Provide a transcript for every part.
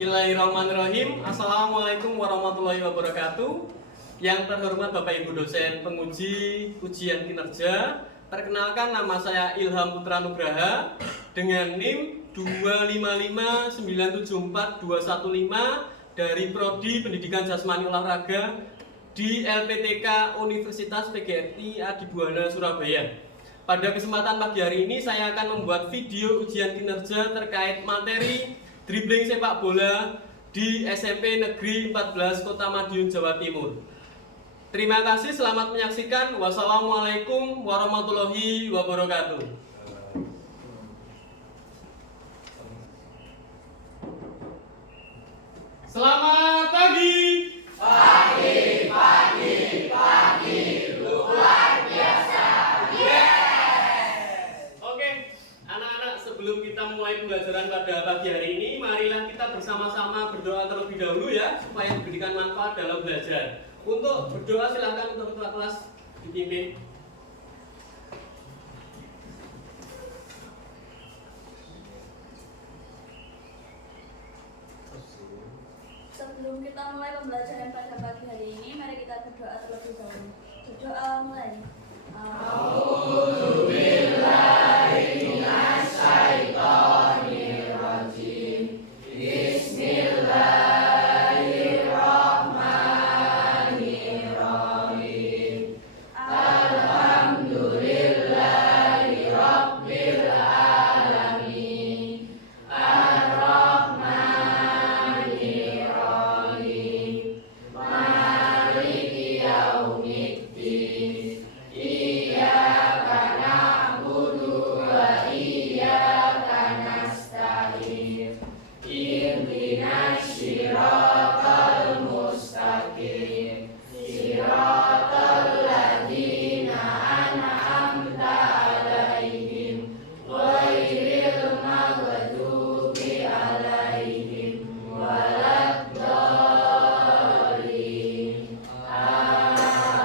Bismillahirrahmanirrahim. Assalamualaikum warahmatullahi wabarakatuh. Yang terhormat Bapak Ibu dosen penguji ujian kinerja, perkenalkan nama saya Ilham Putra Nugraha dengan NIM 255974215 dari Prodi Pendidikan Jasmani Olahraga di LPTK Universitas PGRI Adibuana Surabaya. Pada kesempatan pagi hari ini saya akan membuat video ujian kinerja terkait materi dribbling sepak bola di SMP Negeri 14 Kota Madiun, Jawa Timur. Terima kasih, selamat menyaksikan. Wassalamualaikum warahmatullahi wabarakatuh. Selamat pagi. Pagi. Luar biasa. Oke, anak-anak, sebelum kita mulai pembelajaran pada pagi hari ini, marilah kita bersama-sama berdoa terlebih dahulu ya, supaya diberikan manfaat dalam belajar. Untuk berdoa silakan untuk ketua kelas dipimpin. Sebelum kita mulai pembelajaran pada pagi hari ini, mari kita berdoa terlebih dahulu. Berdoa mulai. A'udzubillahiminasyaitonirrajim. Bismillahirrahmanirrahim. Alhamdulillahi rabbil alamin. Ar-Rahmanir-Rahim. Maliki yaumiddin. Iyyaka na'budu wa iyyaka nasta'in. Ihdinas siratal mustaqim. Siratal ladzina an'amta 'alaihim ghairil maghdubi 'alaihim waladdallin.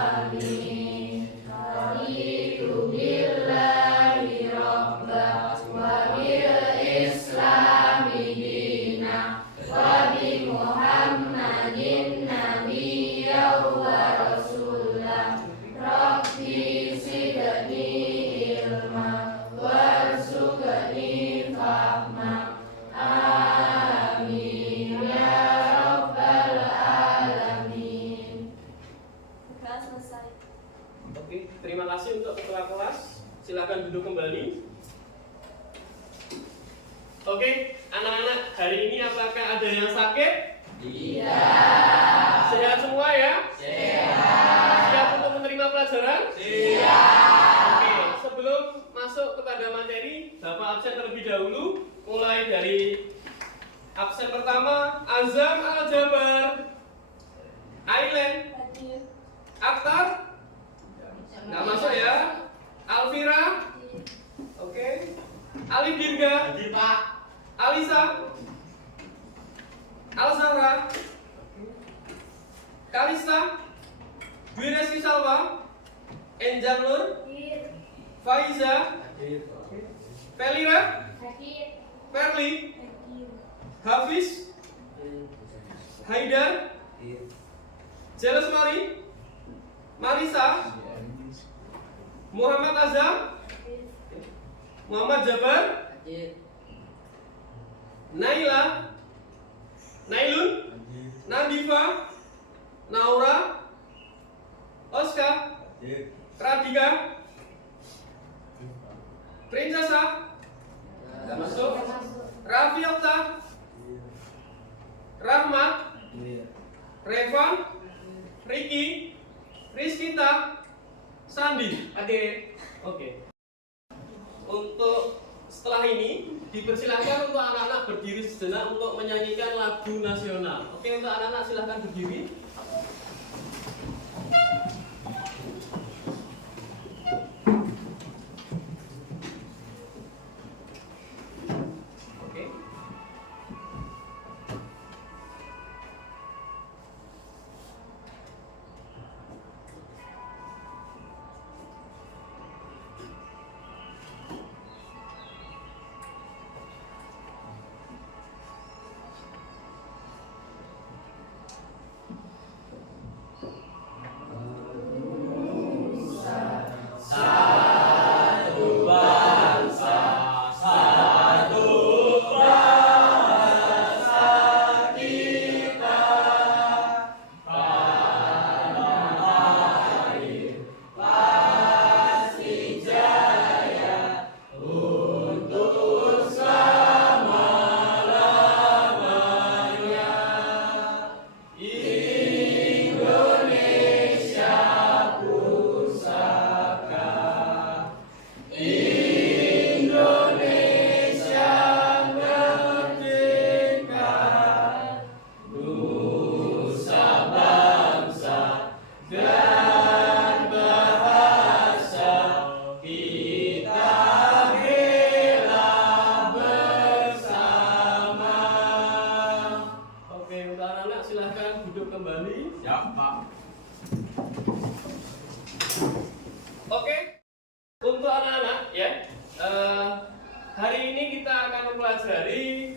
Amin. Raditu billahi rabba wa bil islami dina wa bi Muhammadin nabiyya wa rasulah. Rabbi zidni ilma warzuqni fahma. Amin ya rabbal alamin. Berdoa selesai. Oke, terima kasih untuk ketua kelas. Silakan duduk kembali. Oke, anak-anak, hari ini apakah ada yang sakit? Tidak. Sehat semua ya? Sehat. Siap untuk menerima pelajaran? Siap. Oke, sebelum masuk kepada materi, Bapak absen terlebih dahulu. Mulai dari absen pertama, Azam Al-Jabar, Ailen, Hadir. Akhtar, nggak masuk ya. Alvira, oke. Ali Dirga, Pak. Alisa, Alzahra, Kalista, Dwi Reski Salwa, Enjang Nur, Hadir. Faiza, Felira, Hadir. Perli, Hadir. Hafiz, Haidar, Jelesmari, Marisa, Muhammad Azam, Muhammad Jabar, Naila, Nailun, Nadifa, Naura, Oscar, Radika, Princesa, nggak masuk, Raffi Okta, Rahmat, Revan, Ricky, Rizkita, Sandi. Adik. Oke. Untuk setelah ini dipersilakan untuk anak-anak berdiri sejenak untuk menyanyikan lagu nasional. Oke, untuk anak-anak silahkan berdiri. Oke. duduk kembali. Ya, Pak. Oke, untuk anak-anak ya, hari ini kita akan mempelajari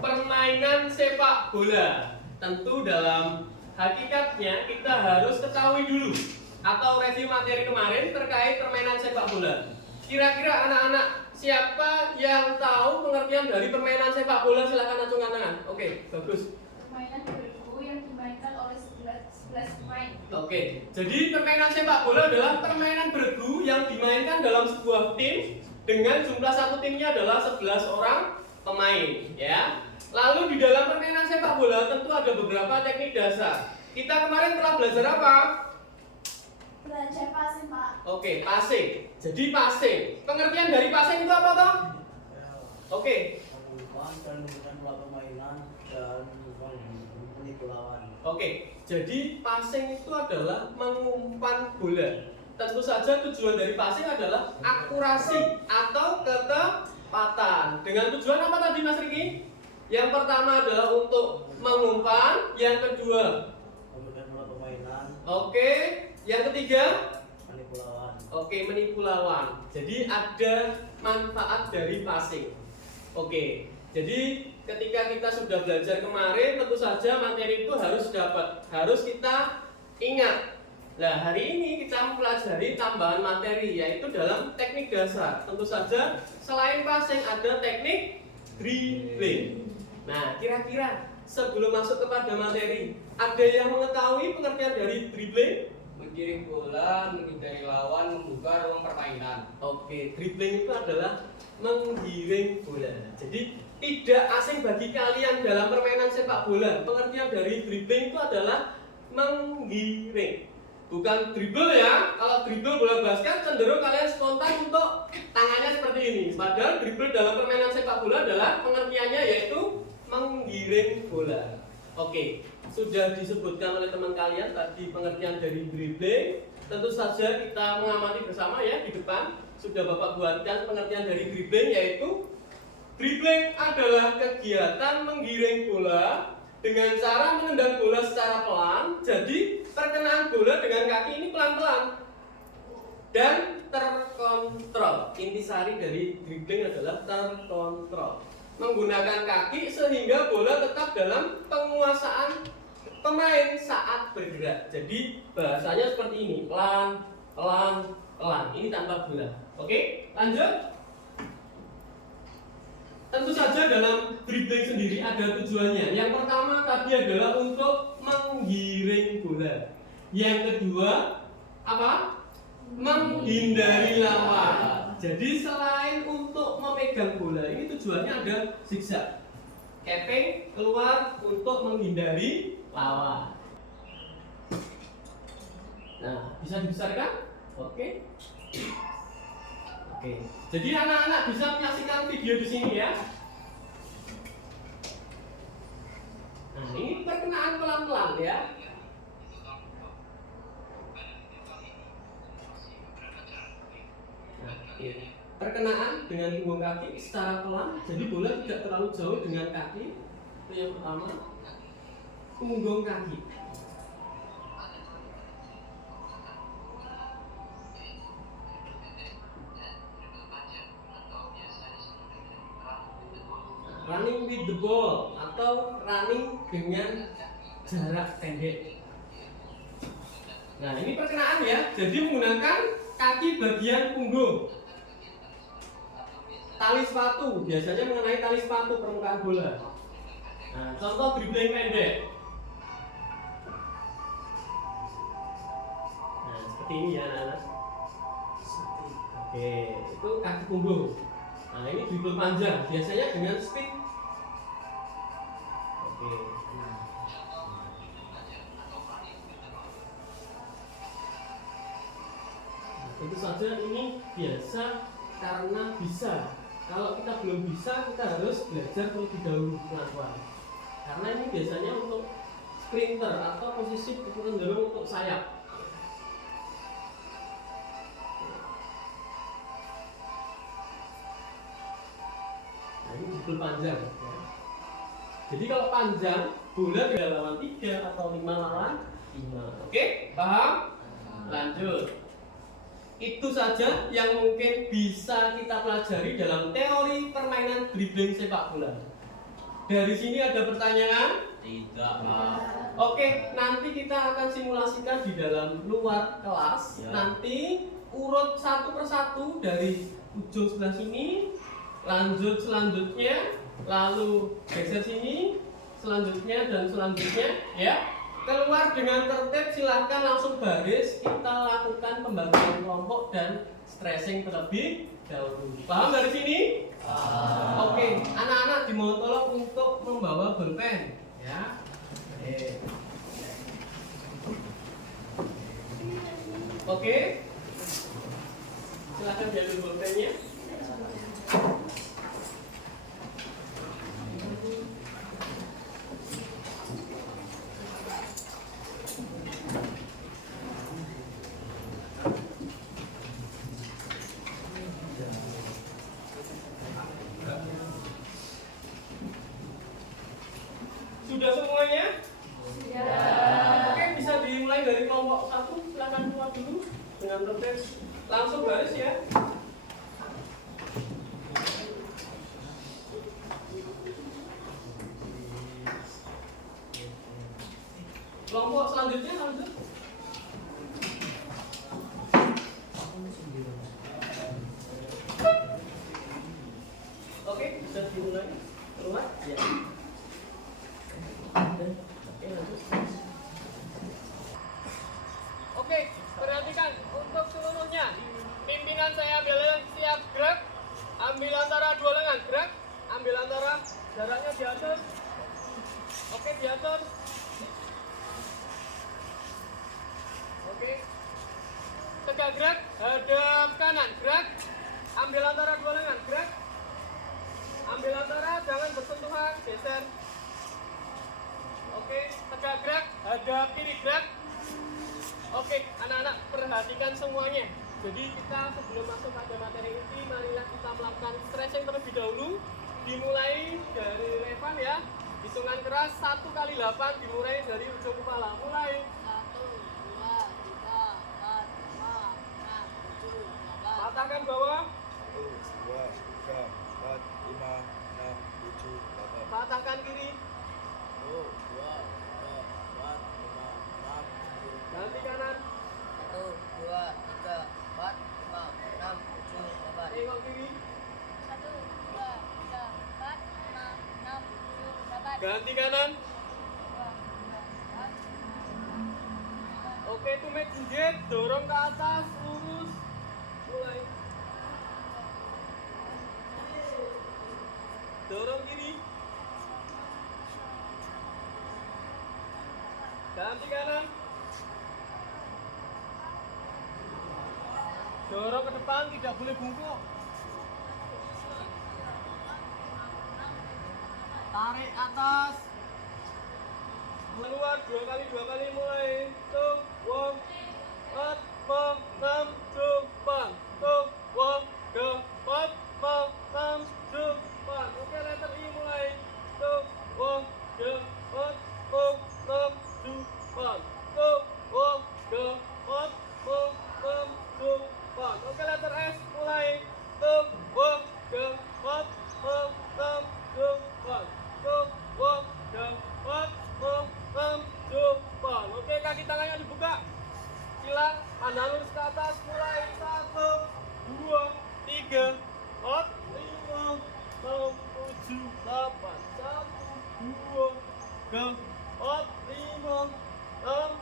permainan sepak bola. Tentu dalam hakikatnya kita harus ketahui dulu atau review materi kemarin terkait permainan sepak bola. Kira-kira anak-anak siapa yang tahu pengertian dari permainan sepak bola? Silakan acungkan tangan. Oke, bagus. Permainan bergu yang dimainkan oleh 11 pemain. Oke, jadi permainan sepak bola adalah permainan bergu yang dimainkan dalam sebuah tim dengan jumlah satu timnya adalah 11 orang pemain, ya. Lalu di dalam permainan sepak bola tentu ada beberapa teknik dasar. Kita kemarin telah belajar apa? Belajar passing, Pak. Oke, passing. Jadi passing. Pengertian dari passing itu apa toh? Oke. Mengumpan dan memberikan pola permainan dan menipu lawan. Oke, jadi passing itu adalah mengumpan bola. Tentu saja tujuan dari passing adalah akurasi atau ketepatan. Dengan tujuan apa tadi Mas Riki? Yang pertama adalah untuk mengumpan, yang kedua, Memberikan pola permainan, oke, yang ketiga, menipu lawan. oke, menipu lawan. Jadi ada manfaat dari passing. Oke, jadi ketika kita sudah belajar kemarin, tentu saja materi itu harus kita ingat. Nah, hari ini kita mempelajari tambahan materi, yaitu dalam teknik dasar. Tentu saja selain passing ada teknik dribbling. Nah, kira-kira sebelum masuk kepada materi, ada yang mengetahui pengertian dari dribbling? Menggiring bola, menghindari lawan, membuka ruang permainan. Oke, dribbling itu adalah menggiring bola. Jadi tidak asing bagi kalian dalam permainan sepak bola. Pengertian dari dribbling itu adalah menggiring. Bukan dribble ya. Kalau dribble bola basket cenderung kalian spontan untuk tangannya seperti ini. Padahal dribble dalam permainan sepak bola adalah pengertiannya yaitu menggiring bola. Oke, sudah disebutkan oleh teman kalian tadi pengertian dari dribbling. Tentu saja kita mengamati bersama ya di depan. Sudah Bapak buatkan pengertian dari dribbling, yaitu dribbling adalah kegiatan menggiring bola dengan cara menendang bola secara pelan. Jadi perkenaan bola dengan kaki ini pelan-pelan dan terkontrol. Intisari dari dribbling adalah terkontrol. Menggunakan kaki sehingga bola tetap dalam penguasaan pemain saat bergerak. Jadi bahasanya seperti ini, pelan, pelan, pelan. Ini tanpa bola. Oke, lanjut. Tentu saja dalam dribbling sendiri ada tujuannya. Yang pertama tadi adalah untuk menggiring bola. Yang kedua apa? Menghindari lawan. Jadi selain untuk memegang bola, ini tujuannya ada zigzag, keping keluar untuk menghindari lawan. Nah, bisa dibesarkan? Oke. Oke. Jadi anak-anak bisa menyaksikan video di sini ya. Nah, ini perkenaan pelan-pelan ya. Nah, ini perkenaan dengan punggung kaki secara pelan, jadi bola tidak terlalu jauh dengan kaki. Itu yang pertama. Punggung kaki. Running with the ball atau running dengan jarak pendek. Nah, ini perkenaan ya. Jadi menggunakan kaki bagian punggung. Tali sepatu, biasanya mengenai tali sepatu permukaan bola. Nah, contoh dribbling pendek. Nah, seperti ini ya anak-anak. Oke, itu kaki punggung. Nah, ini dribble panjang, biasanya dengan speed. Oke. Nah, tentu saja ini biasa karena bisa. Kalau kita belum bisa, kita harus belajar terlebih dahulu pelan-pelan. Karena ini biasanya untuk sprinter atau posisi cenderung untuk sayap. Nah, ini dribble panjang. Ya. Jadi kalau panjang bola 3 lawan 3 atau 5 lawan 5. Oke, paham? Lanjut. Itu saja yang mungkin bisa kita pelajari dalam teori permainan dribbling sepak bola. Dari sini ada pertanyaan? Tidak, Pak. Oke, nanti kita akan simulasikan di dalam luar kelas. Ya. Nanti urut satu persatu dari ujung sebelah sini, lanjut selanjutnya, lalu geser sini, selanjutnya dan selanjutnya, ya. Keluar dengan tertib, silahkan langsung baris. Kita lakukan pembagian kelompok dan stressing terlebih dahulu. Paham dari sini? Oke, anak-anak dimohon tolong untuk membawa bolpen, ya. Oke, silahkan diambil bolpennya. Sudah semuanya? Oke, bisa dimulai dari kelompok 1. Silahkan keluar dulu dengan tertib. Langsung baris ya. Kelompok selanjutnya lanjut. Oke, bisa dimulai. Keluar? Ya. Oke, perhatikan untuk seluruhnya. Pimpinan saya ambil siap gerak. Ambil antara dua lengan gerak. Ambil antara jaraknya diatur. Oke, diatur. Oke. Tegak gerak, hadap kanan gerak. Ambil antara dua lengan gerak. Ambil antara, jangan bersentuhan, geser. Oke, tegak gerak, hadap kiri gerak. Oke, anak-anak perhatikan semuanya. Jadi kita sebelum masuk pada materi inti, marilah kita melakukan stretching terlebih dahulu. Dimulai dari Revan ya. Hitungan keras 1 kali 8 dimulai dari ujung kepala. Mulai. 1, 2, 3, 4, 5, 6, 7, 8. Patahkan bawah. 1, 2, 3, 4, 5, 6, 7, 8. Patahkan kiri. 1, 2, 3, 4, 5, 6, 7. Ganti kanan. 1, 2, 3, 4, 5, 6, 7, 8. Tengok kiri. 1, 2, 3, 4, 5, 6, 7, 8. Ganti kanan. 2, 3, 4, 5, Oke, tumit jinjit, dorong ke atas, lurus. Mulai. Dorong kiri. Ganti kanan. Dorong ke depan, tidak boleh bungkuk. Tarik atas. Keluar 2 kali mulai. Tuk, wong, 4, 5, 6, 7, 8. Tuk, wong, 2, 4, 5, 6, 7, 8. Oke, letter I mulai. Tuk, wong, 2, 4, 5, 6, 7, 8. Tuk, wong, 2, 4, 5, 6, 7, 8. Oke, letter S mulai. Tuk, wong, 2, 4, 5, 6, 7, 8. Tuk, wong, 2, 4, 5, 6, 7, 8. Oke, kaki tangannya dibuka. Silang, pandang lurus ke atas. Mulai. 1, 2, 3, 4, 5, 6, 7, 8. 1, 2, 3, 4, 5, 6,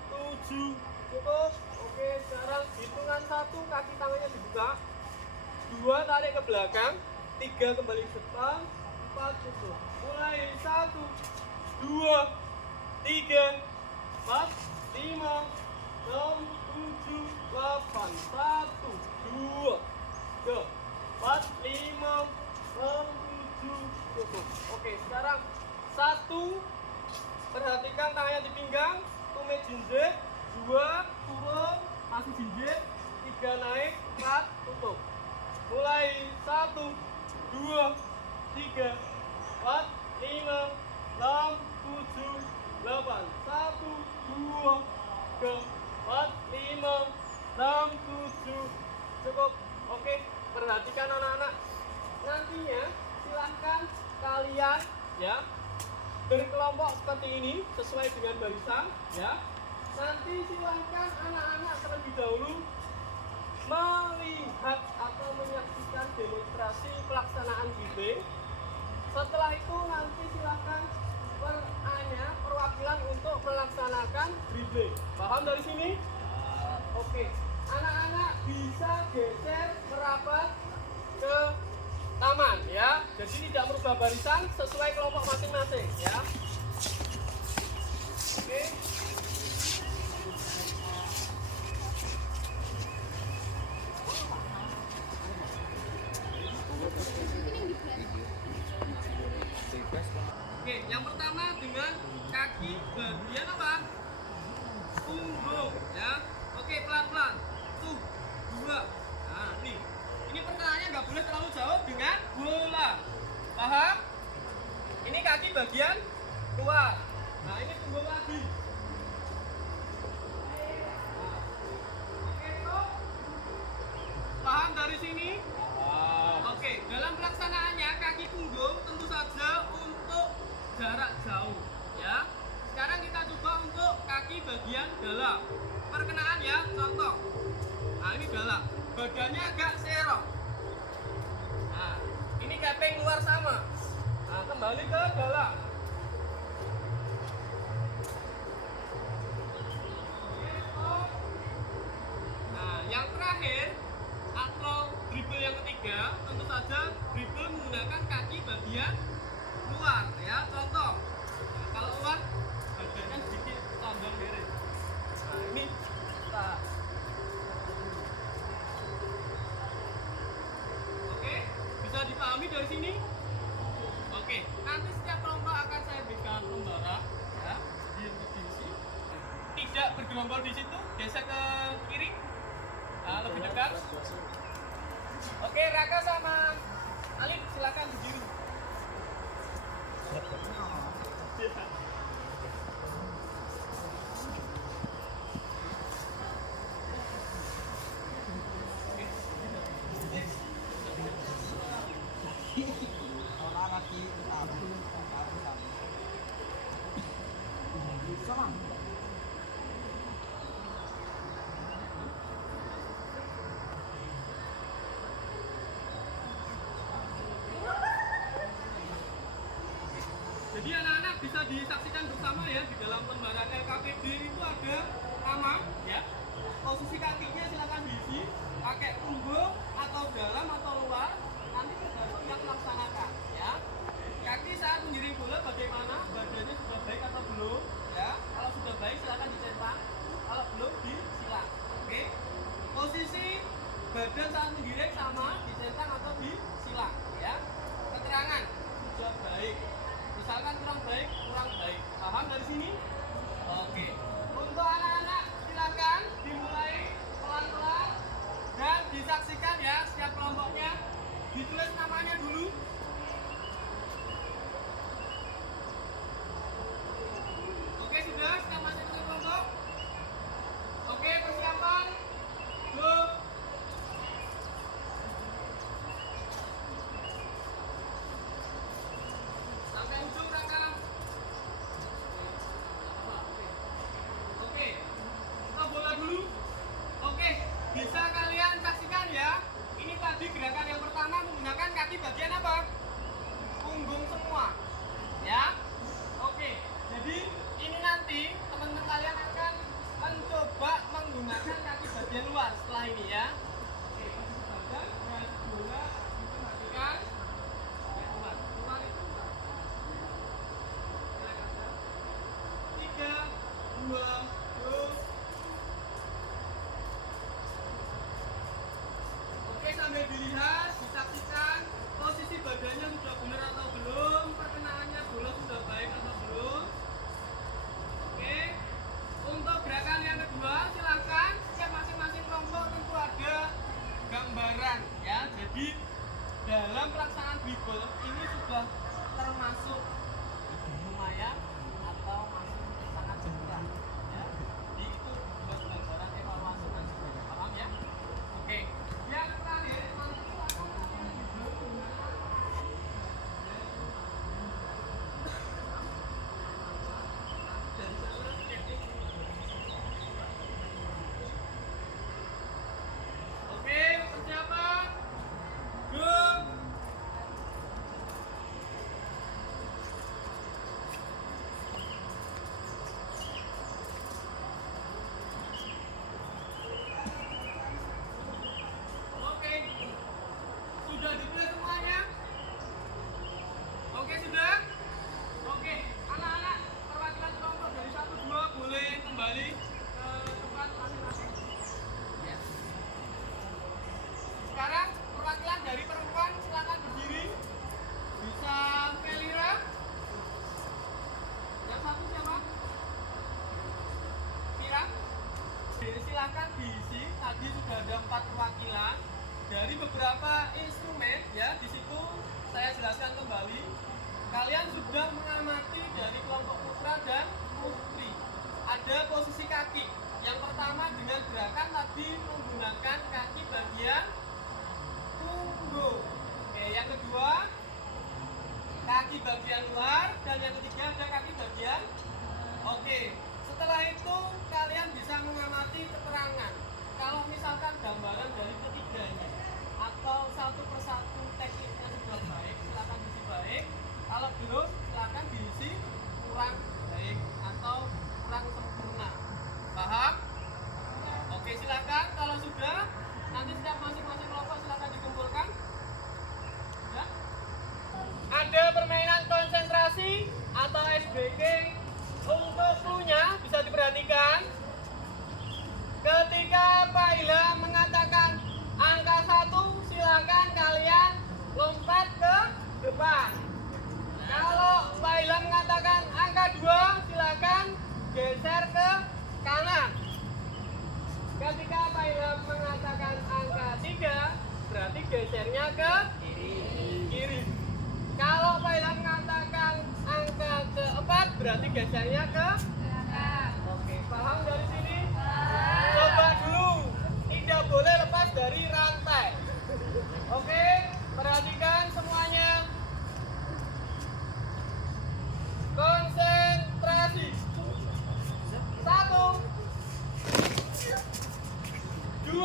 7. Cukup. Oke, sekarang hitungan 1, kaki tangannya dibuka. 2, tarik ke belakang. 3, kembali ke depan. 4, tutup. Mulai. 1, 2, 3, 4, 5, 6, 7, 8. 1, 2, 3, 4, 5, 6, 7. Cukup. Oke, sekarang 1, perhatikan tangannya di pinggang. Tumit jinjit. 2, turun. Masih jinjit. 3, naik. 4, tutup. Mulai. 1, 2, 3, 4, 5, 6, 7, 4, 5, 6, 7. Cukup. Oke, perhatikan anak-anak. Nantinya silahkan kalian ya berkelompok seperti ini sesuai dengan barisan ya. Nanti silahkan anak-anak terlebih dahulu melihat atau menyaksikan demonstrasi pelaksanaan briefing. Setelah itu nanti silahkan perwakilan untuk melaksanakan dribbling. Paham dari sini? Oke. Anak-anak bisa geser merapat ke taman ya. Jadi tidak merubah barisan sesuai kelompok masing-masing ya. Oke. Oke, yang pertama dengan kaki bagian apa? Punggung ya. Oke, pelan-pelan. Tuh, 2. Nah, nih. Ini pertanyaannya nggak boleh terlalu jauh dengan bola. Paham? Ini kaki bagian luar. Nah, ini punggung lagi. Nah. Oke, stop. Paham dari sini? Oke, dalam pelaksanaannya kaki punggung tentu saja untuk jarak jauh ya. Sekarang kita coba untuk kaki bagian dalam. Perkenaan ya, contoh. Nah, ini dalam. Badannya agak serong. Nah, ini keping luar sama. Nah, kembali ke dalam. Nah, yang terakhir atau dribble yang ketiga, tentu saja dribble menggunakan kaki bagian luar ya. Contoh, nah, kalau luar badannya sedikit condong miring. Nah, ini kita. Oke, bisa dipahami dari sini? Oke, nanti setiap kelompok akan saya berikan lembaran ya. Jadi untuk diisi. Tidak bergerombol di situ, geser ke kiri. Nah, lebih dekat. Oke, Raka sama Alif silakan berdiri. Jadi anak-anak bisa disaksikan bersama ya, di dalam lembaran LKPD itu ada nama ya. Posisi kakinya silakan diisi pakai punggung atau dalam atau luar, nanti tergantung yang melaksanakan ya. Kaki saat mengiring bola bagaimana, badannya sudah baik atau belum ya. Kalau sudah baik silakan dicentang, kalau belum disilang. Oke. Posisi badan saat menggiring sama, dicentang atau disilang ya. Keterangan sudah baik, misalkan kurang baik, kurang baik. Paham dari sini? Oke. Untuk anak-anak silakan dimulai pelan-pelan dan disaksikan ya setiap kelompoknya. Ditulis namanya dulu. Oke, sudah setiap masing-masing kelompok. Oke, persiapan. Go. Sampai ujung Raka. Oke, kita bola dulu. Oke, bisa kalian saksikan ya. Ini tadi gerakan yang pertama menggunakan kaki bagian apa? Punggung semua. Ya. Oke, jadi ini nanti teman-teman kalian akan mencoba menggunakan kaki bagian luar setelah ini ya. Oke, badan dan bola diperhatikan. Keluar itu. 3, 2, 1. Oke, sambil dilihat, disaksikan posisi badannya sudah benar atau belum, perkenaannya bola sudah baik atau belum. Oke, untuk gerakan yang kedua silakan setiap masing-masing kelompok tentu ada gambaran ya. Jadi dalam pelaksanaan dribble ini sudah termasuk lumayan atau masih sangat cepat ya. Jadi itu silahkan diisi. Tadi sudah ada 4 perwakilan dari beberapa instrumen ya. Di situ saya jelaskan kembali. Kalian sudah mengamati dari kelompok putra dan putri. Ada posisi kaki. Yang pertama dengan gerakan tadi menggunakan kaki bagian punggung. Oke, yang kedua kaki bagian luar, dan yang ketiga ada kaki bagian. Oke, setelah itu kalian bisa mengamati keterangan. Kalau misalkan gambaran dari ketiganya atau satu persatu tekniknya sudah baik, silakan diisi baik. Kalau belum, silakan diisi kurang baik atau kurang sempurna. Paham? Oke, silakan. Kalau sudah, nanti setiap masing-masing kelompok silakan dikumpulkan. Ya. Ada permainan konsentrasi atau SBK. Untuk clue-nya bisa diperhatikan. Ketika Pak Ilham mengatakan angka 1, silakan kalian lompat ke depan. Kalau Pak Ilham mengatakan angka 2, silakan geser ke kanan. Ketika Pak Ilham mengatakan angka 3, berarti gesernya ke kiri. Kalau Pak Ilham mengatakan angka keempat, berarti gesernya ke kanan. Oke, paham dari sini? Coba dulu, tidak boleh lepas dari rantai. Oke, perhatikan semuanya. Konsentrasi. 1, 2,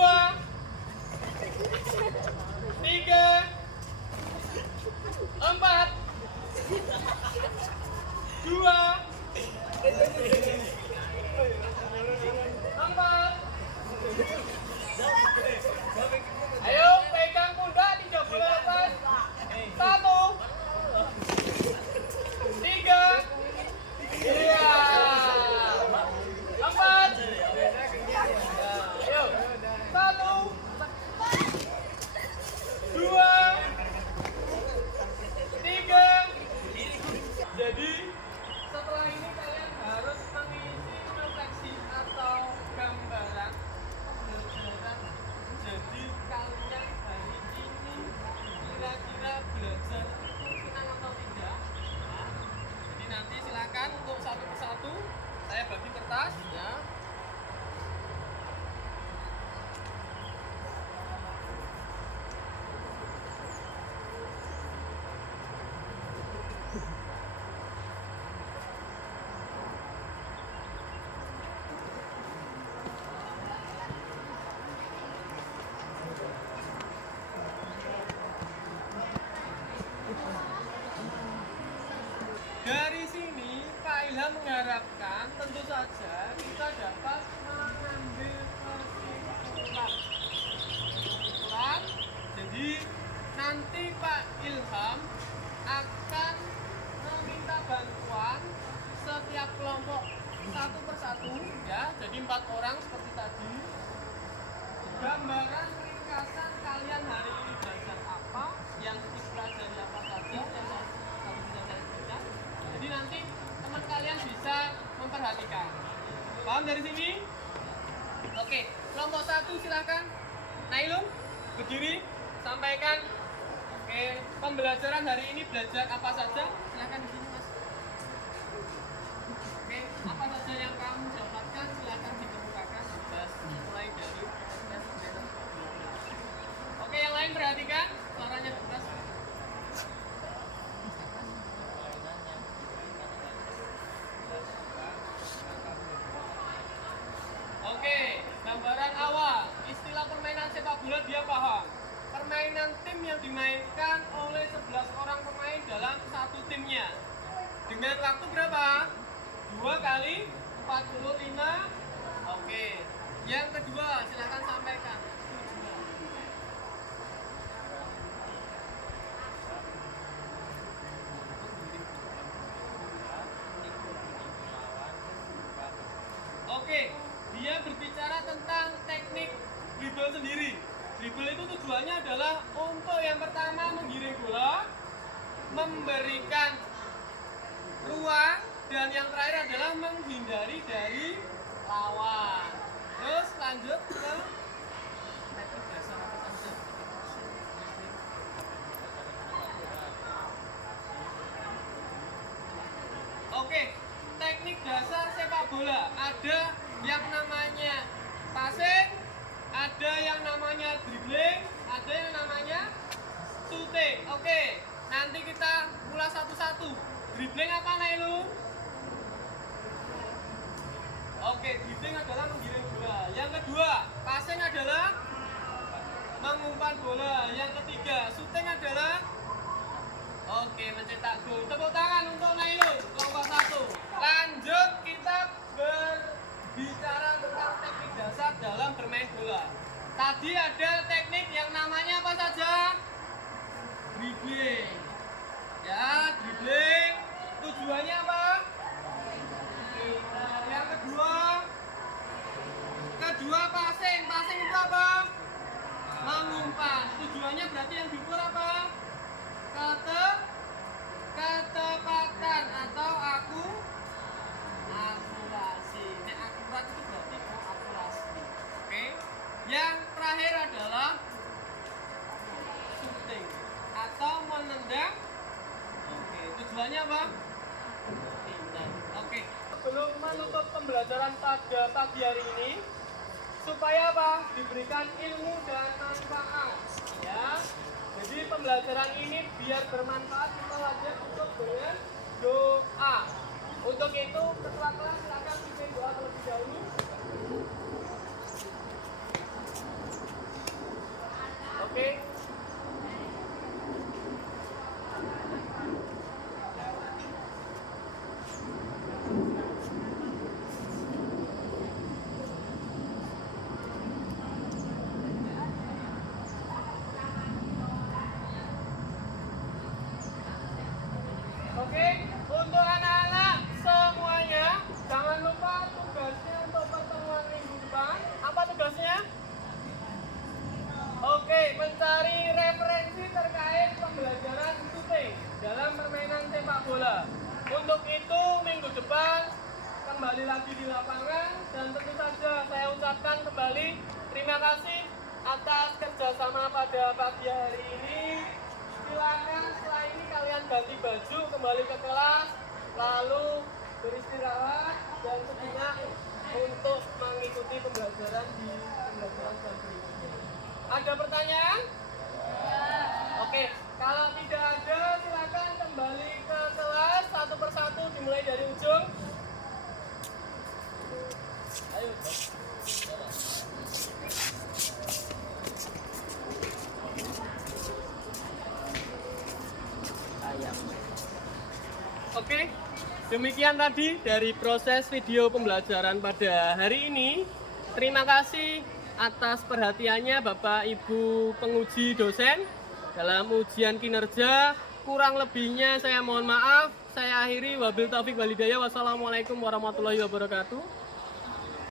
3, 4, 2, 4. Ayo pegang pundak, tidak boleh lepas. 1, 3, iya, 4. Ayo, 1, 2, 3. Jadi setelah ini kalian harus mengisi refleksi atau gambaran pembelajaran. Jadi kalian hari ini kira-kira belajar itu senang atau tidak? Nah, jadi nanti silakan untuk satu persatu saya bagi kertas ya. Dari sini Pak Ilham mengharapkan tentu saja kita dapat mengambil kesimpulan. Jadi nanti Pak Ilham akan meminta bantuan setiap kelompok satu persatu ya. Jadi 4 orang seperti tadi. Gambaran ringkasan kalian hari ini belajar apa, yang dipelajari apa saja, yang satu bisa saya berikan. Jadi nanti teman kalian bisa memperhatikan. Paham dari sini? Oke, kelompok 1 silakan. Nailum, berdiri, sampaikan. Oke, pembelajaran hari ini belajar apa saja? Silakan di sini, Mas. Oke, apa saja yang kamu dapatkan silakan dikemukakan. Mulai dari Oke, yang lain perhatikan suaranya keras. Oke, gambaran awal. Istilah permainan sepak bola dia paham. Permainan tim yang dimainkan oleh 11 orang pemain dalam satu timnya. Dengan waktu berapa? 2 kali 45. Oke. Yang kedua, silahkan sampaikan. Oke, dia berbicara tentang teknik dribble sendiri. Dribble itu tujuannya adalah untuk yang pertama menggiring bola, memberikan ruang, dan yang terakhir adalah menghindari dari lawan. Terus lanjut. Oke, nanti kita ulas satu-satu. Dribbling apa Nailun? Oke, dribbling adalah menggiring bola. Yang kedua, passing adalah mengumpan bola. Yang ketiga, shooting adalah mencetak gol. Tepuk tangan untuk Nailun, kelompok 1. Lanjut kita berbicara tentang teknik dasar dalam bermain bola. Tadi ada teknik yang namanya apa saja? Dribbling. Ya, dribbling. Tujuannya apa? Yang kedua passing. Passing itu apa? Mengumpan. Tujuannya berarti yang diukur apa? Ketepatan atau akurasi. Ini akurat itu berarti akurasi. Oke. Yang terakhir adalah shooting atau menendang. Oke, tujuannya apa? Tindang. Oke. Sebelum menutup pembelajaran pada pagi hari ini, supaya apa? Diberikan ilmu dan manfaat. Ya. Jadi pembelajaran ini biar bermanfaat kita lanjut untuk dengan doa. Untuk itu ketua kelas silakan pimpin doa terlebih dahulu. Oke. Oke, untuk anak-anak semuanya, jangan lupa tugasnya untuk pertemuan minggu depan. Apa tugasnya? Oke, mencari referensi terkait pembelajaran shooting dalam permainan sepak bola. Untuk itu, minggu depan kembali lagi di lapangan dan tentu saja saya ucapkan kembali terima kasih atas kerjasama pada pagi hari ini. Silakan setelah ini kalian ganti baju, kembali ke kelas, lalu beristirahat dan sejenak untuk mengikuti pembelajaran di pembelajaran jam berikutnya. Ada pertanyaan? Oke, kalau tidak ada silakan kembali ke kelas satu persatu dimulai dari ujung. Ayo. Oke, demikian tadi dari proses video pembelajaran pada hari ini. Terima kasih atas perhatiannya Bapak Ibu penguji dosen dalam ujian kinerja. Kurang lebihnya saya mohon maaf. Saya akhiri, wabil taufik walhidayah. Wassalamualaikum warahmatullahi wabarakatuh.